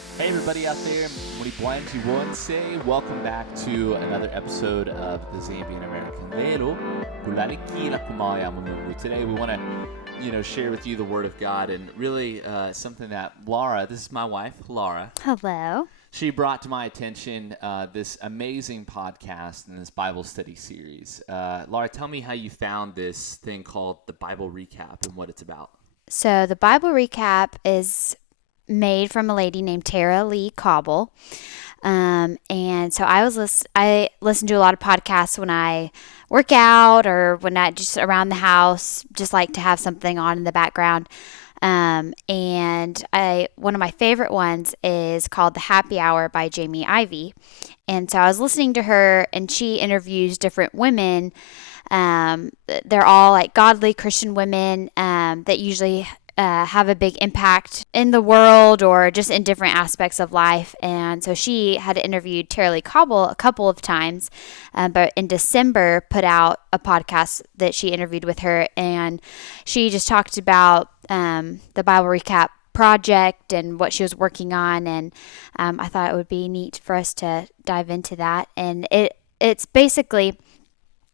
Hey everybody out there, Muli Bwanji Wonse. Welcome back to another episode of the Zambian American Lelo. Kulaliki la kumaya munungu. Today we want to, share with you the Word of God and really something that Laura, this is my wife, Laura. Hello. She brought to my attention this amazing podcast and this Bible study series. Laura, tell me how you found this thing called the Bible Recap and what it's about. So the Bible Recap is made from a lady named Tara Lee Cobble. And so I listen to a lot of podcasts when I work out or when I just around the house, just like to have something on in the background. And one of my favorite ones is called The Happy Hour by Jamie Ivey. And so I was listening to her, and she interviews different women. They're all like godly Christian women that usually have a big impact in the world or just in different aspects of life. And so she had interviewed Tara Lee Cobble a couple of times, but in December put out a podcast that she interviewed with her, and she just talked about the Bible Recap project and what she was working on. And I thought it would be neat for us to dive into that. And it's basically,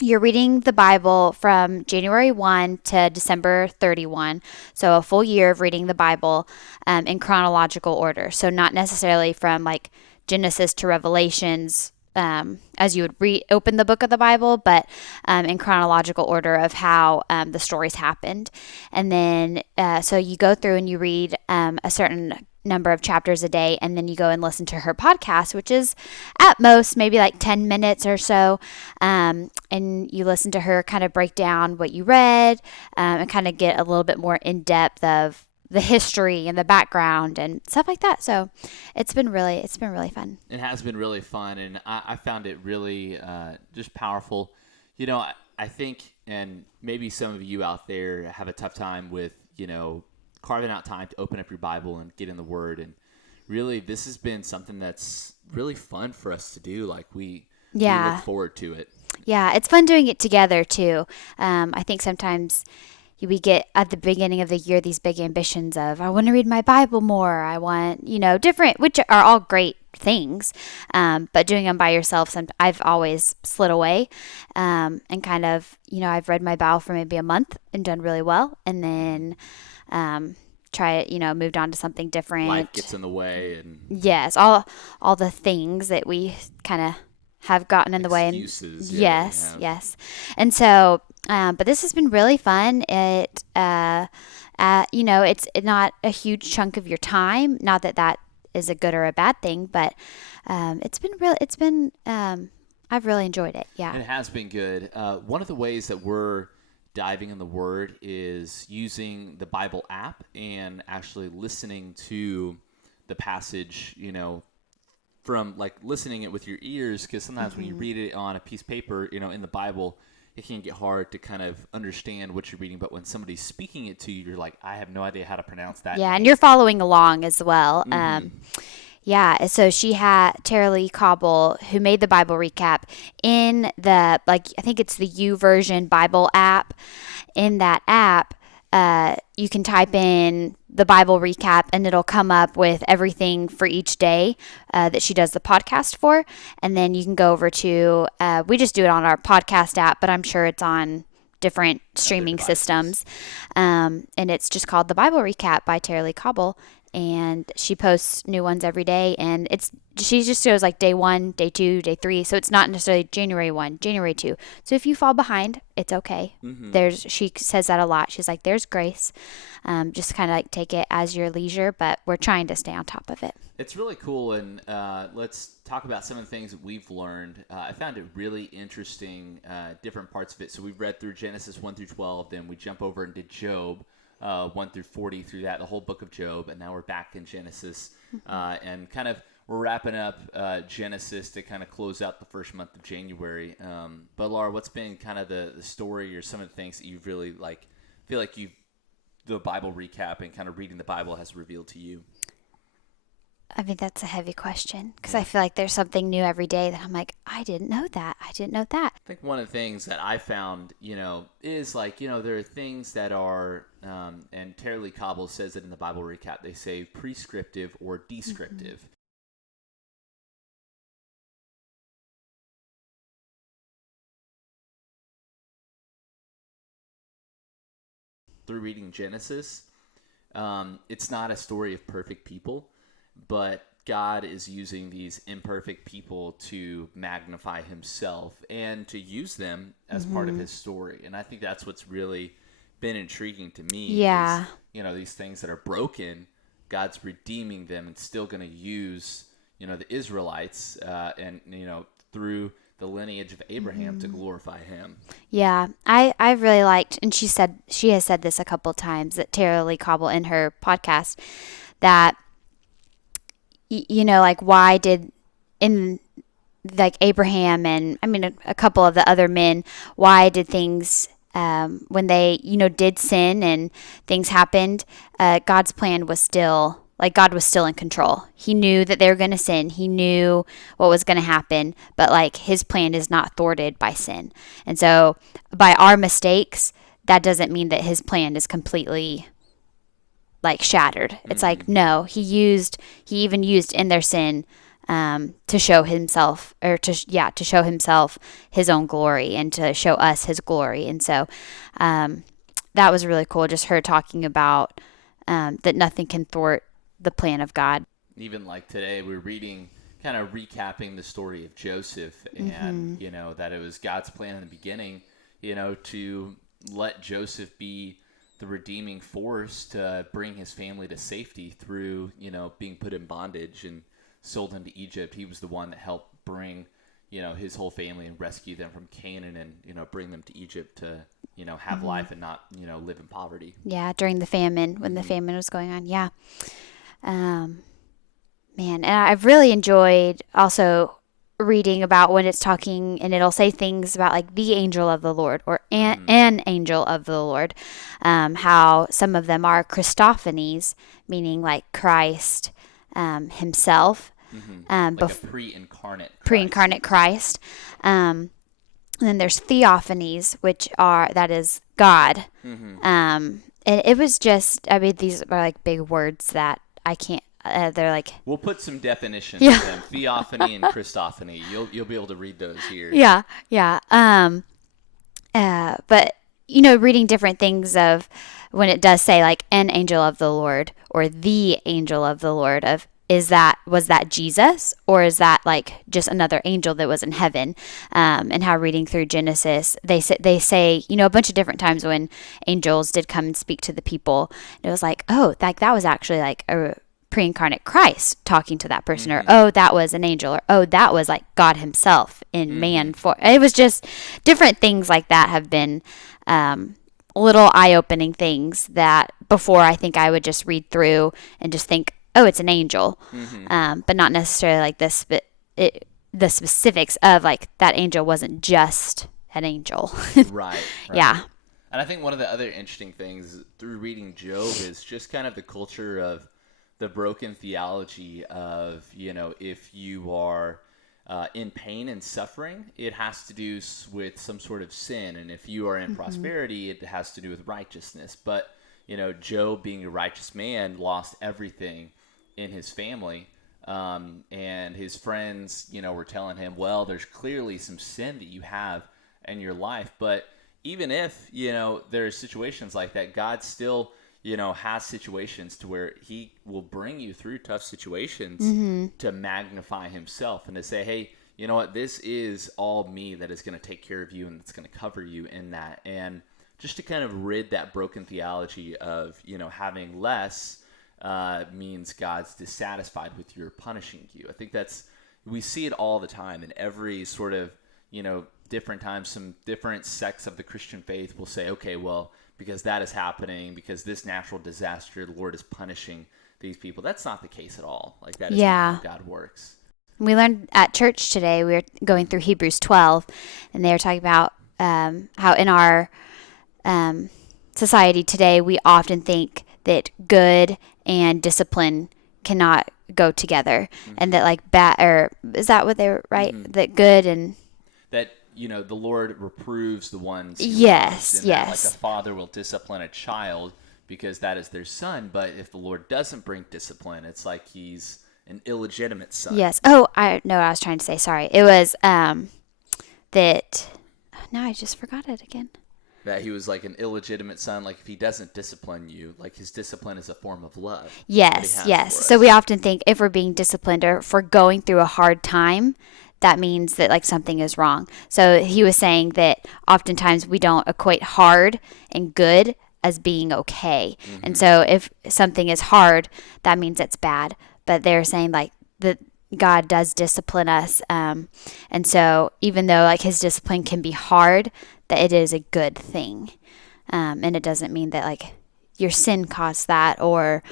you're reading the Bible from January 1 to December 31. So a full year of reading the Bible in chronological order. So not necessarily from like Genesis to Revelations as you would open the book of the Bible, but in chronological order of how the stories happened. And then so you go through and you read a certain number of chapters a day, and then you go and listen to her podcast, which is at most maybe like 10 minutes or so, and you listen to her kind of break down what you read and kind of get a little bit more in depth of the history and the background and stuff like that. So it's been really fun. It has been really fun, and I found it really just powerful. I think, and maybe some of you out there have a tough time with, carving out time to open up your Bible and get in the Word. And really, this has been something that's really fun for us to do. Like, we look forward to it. Yeah, it's fun doing it together, too. I think sometimes we get at the beginning of the year these big ambitions of, I want to read my Bible more. I want, different, which are all great things. But doing them by yourself, I've always slid away and kind of, I've read my Bible for maybe a month and done really well. And then moved on to something different. Life gets in the way. And yes, all the things that we kind of have gotten in the way. Excuses. Yes. And so, but this has been really fun. It's not a huge chunk of your time. Not that is a good or a bad thing, but I've really enjoyed it. Yeah. It has been good. One of the ways that we're diving in the Word is using the Bible app and actually listening to the passage, from like listening it with your ears, because sometimes when you read it on a piece of paper, in the Bible, it can get hard to kind of understand what you're reading. But when somebody's speaking it to you, you're like, I have no idea how to pronounce that. Yeah, and you're following along as well. Yeah, so she had Tara Lee Cobble, who made the Bible Recap, in I think it's the YouVersion Bible App. In that app, you can type in the Bible Recap, and it'll come up with everything for each day that she does the podcast for. And then you can go over to, we just do it on our podcast app, but I'm sure it's on different streaming systems. And it's just called the Bible Recap by Tara Lee Cobble. And she posts new ones every day, and she just shows like day 1, day 2, day 3. So it's not necessarily January 1, January 2. So if you fall behind, it's okay. She says that a lot. She's like, there's grace. Just kind of like take it as your leisure, but we're trying to stay on top of it. It's really cool, and let's talk about some of the things that we've learned. I found it really interesting, different parts of it. So we've read through Genesis 1 through 12, then we jump over into Job. 1 through 40 through that, the whole book of Job, and now we're back in Genesis, and kind of we're wrapping up Genesis to kind of close out the first month of January. But Laura, what's been kind of the story or some of the things that you've really feel like the Bible Recap and kind of reading the Bible has revealed to you? I mean, that's a heavy question because I feel like there's something new every day that I'm like, I didn't know that. I didn't know that. I think one of the things that I found, is like, there are things that are, and Terry Lee Cobble says it in the Bible recap, they say prescriptive or descriptive. Mm-hmm. Through reading Genesis, it's not a story of perfect people, but God is using these imperfect people to magnify himself and to use them as part of his story. And I think that's what's really been intriguing to me. Yeah. Is, these things that are broken, God's redeeming them and still going to use, the Israelites and through the lineage of Abraham to glorify him. Yeah, I really liked, and she has said this a couple of times, that Tara Lee Cobble in her podcast, that like why did in like Abraham and I mean a couple of the other men, why did things when they did sin and things happened, God's plan was still, like, God was still in control. He knew that they were going to sin. He knew what was going to happen, but like his plan is not thwarted by sin. And so by our mistakes, that doesn't mean that his plan is completely like shattered. It's like, no, he even used in their sin to show himself, or to show himself his own glory and to show us his glory. And so that was really cool. Just her talking about that nothing can thwart the plan of God. Even like today, we're reading, kind of recapping the story of Joseph, and that it was God's plan in the beginning, to let Joseph be the redeeming force to bring his family to safety through, being put in bondage and sold into Egypt. He was the one that helped bring, his whole family and rescue them from Canaan and, bring them to Egypt to, have life and not, live in poverty. Yeah, during the famine, when the famine was going on. Yeah. Man, and I've really enjoyed also reading about when it's talking, and it'll say things about like the angel of the Lord or an angel of the Lord, how some of them are Christophanies, meaning like Christ himself, like a pre-incarnate Christ. And then there's Theophanies, that is God. And it was just, I mean, these are like big words that I can't, they're like... We'll put some definitions to them. Theophany and Christophany. You'll be able to read those here. Yeah. But, reading different things of when it does say like an angel of the Lord or the angel of the Lord, was that Jesus, or is that like just another angel that was in heaven? And how reading through Genesis, they say, a bunch of different times when angels did come and speak to the people, it was like, oh, that was actually like a pre-incarnate Christ talking to that person, or oh, that was an angel, or oh, that was like God himself in man form. It was just different things like that have been little eye-opening things that before I think I would just read through and just think, oh, it's an angel, but not necessarily like this, but the specifics of like that angel wasn't just an angel. Right. Yeah. And I think one of the other interesting things through reading Job is just kind of the culture of the broken theology of, if you are in pain and suffering, it has to do with some sort of sin. And if you are in prosperity, it has to do with righteousness. But, Job, being a righteous man, lost everything in his family. And his friends, were telling him, well, there's clearly some sin that you have in your life. But even if, there's situations like that, God still, has situations to where he will bring you through tough situations to magnify himself and to say, hey, you know what, this is all me that is going to take care of you and it's going to cover you in that. And just to kind of rid that broken theology of, having less means God's dissatisfied with your punishing you. I think we see it all the time in every sort of, different times. Some different sects of the Christian faith will say, okay, well, because that is happening, because this natural disaster, the Lord is punishing these people. That's not the case at all. Like, that is not how God works. We learned at church today, we were going through Hebrews 12, and they were talking about how in our society today, we often think that good and discipline cannot go together, and that like bad, or is that what they were right? That good and that the Lord reproves the ones he yes, loves, and yes, that, like a father will discipline a child because that is their son. But if the Lord doesn't bring discipline, it's like he's an illegitimate son. yes. Oh, I know what I was trying to say. Sorry, it was that. Now I just forgot it again. That he was like an illegitimate son. Like if he doesn't discipline you, like his discipline is a form of love. Yes, yes. So we often think if we're being disciplined or if we're going through a hard time, that means that like something is wrong. So he was saying that oftentimes we don't equate hard and good as being okay. And so if something is hard, that means it's bad. But they're saying like that God does discipline us. And so even though like his discipline can be hard, that it is a good thing. And it doesn't mean that like your sin caused that, or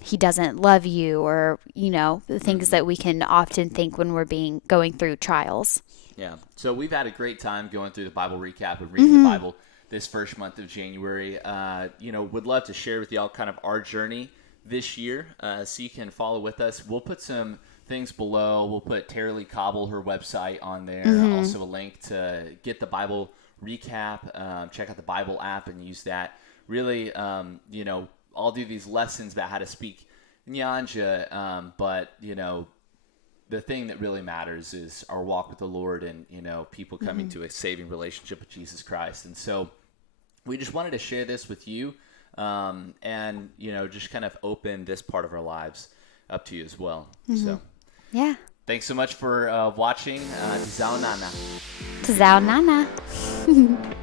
he doesn't love you, or the things that we can often think when we're going through trials. Yeah. So we've had a great time going through the Bible recap and reading the Bible this first month of January. Would love to share with y'all kind of our journey this year, so you can follow with us. We'll put some things below. We'll put Tara Lee Cobble, her website, on there. Also a link to get the Bible recap. Check out the Bible app and use that. Really, I'll do these lessons about how to speak Nyanja, but the thing that really matters is our walk with the Lord and people coming to a saving relationship with Jesus Christ. And so we just wanted to share this with you, and just kind of open this part of our lives up to you as well. So Yeah. thanks so much for watching. Tazao Nana. Tazao Nana.